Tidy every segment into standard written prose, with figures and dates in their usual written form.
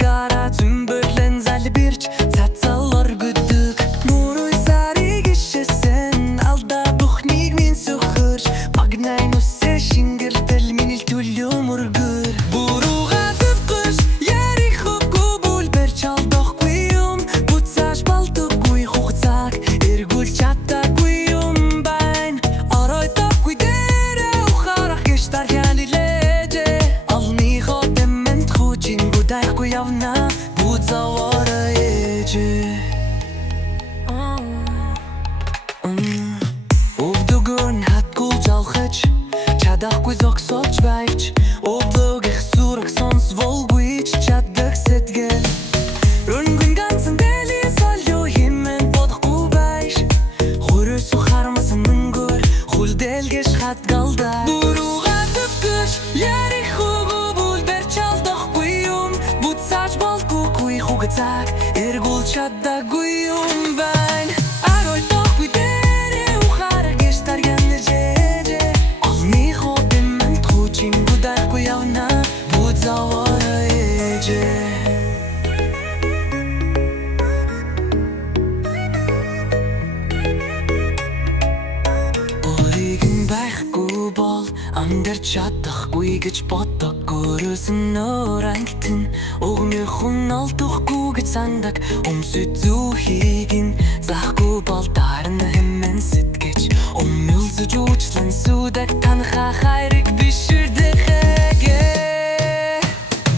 Gara tümbörlen zali birç Tatsallar güdük Muruy sari gişesen Alda buhnig min sukhırç Pagnayn usse şingirtel Minil tullu murgur Buruğa tıfkış Yeri xuku bul berçal doh kuyum Butsaş baltu kuy xuqtsak Ergul chatta kuyum bayn Aroy top kuy dere Uxaraq geçtar yanilece Alni xodemen txucin Guday kuyavna Butzawara ece Ovdugun hat kul jalxıç Çadak kuy zok soç bayç Ovdug surak sons volguiç Çadak setgel Röngun gansın deli salyo Himen bodak ku bayş Xuru suxarmasın müngur Xul delgeş xat galda Buruğa tıfkış Yeri xugu bul berçal doh kuyum But saç balku kuy xugatsak Ergul çadda kuyum ben Aroy doh kuy dere Uxara geçtar yanlıcece Alni xodemen txucin Guday kuyavna Butzawara ece Origin байхгүй бол Амдэр чадахгүй гэж боддог Өөрөөсөн орангитэн Өгмөр хүн олдохгүй гэж сандаг Өмсөд зүхийг нь Заахгүй бол дарна хэмэн сэтгэж Өмөлзөж уучлан сүдэг Танха хайрыг биширдэг хэгэ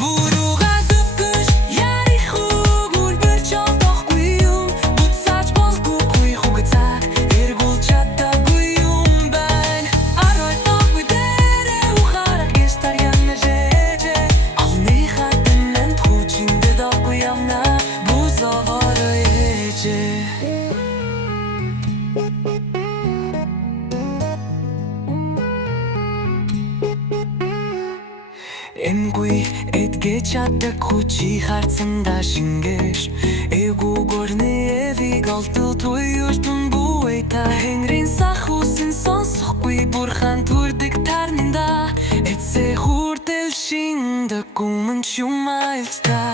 Буруға зүвкүш Яри хугул берчал дохгүй юм Бутсач болгүй kuy хугацак Эргул чаддаггүй юм байна Арой дохгүй дээрэ Ухарах geçtar yanlıcece Alni xatından txucinde doхгүй явна Butzawara ece Эмгүй эдгэ чаддаг хүчи харцанда шингээш Эвгүй горны эвиг олдол туйуштун буй та Хэнгрийн сах үсэн сонсохгүй бурхан түрдэг тарнинда Эцэ хүртэл шиндэг гүмэн шумайлцтай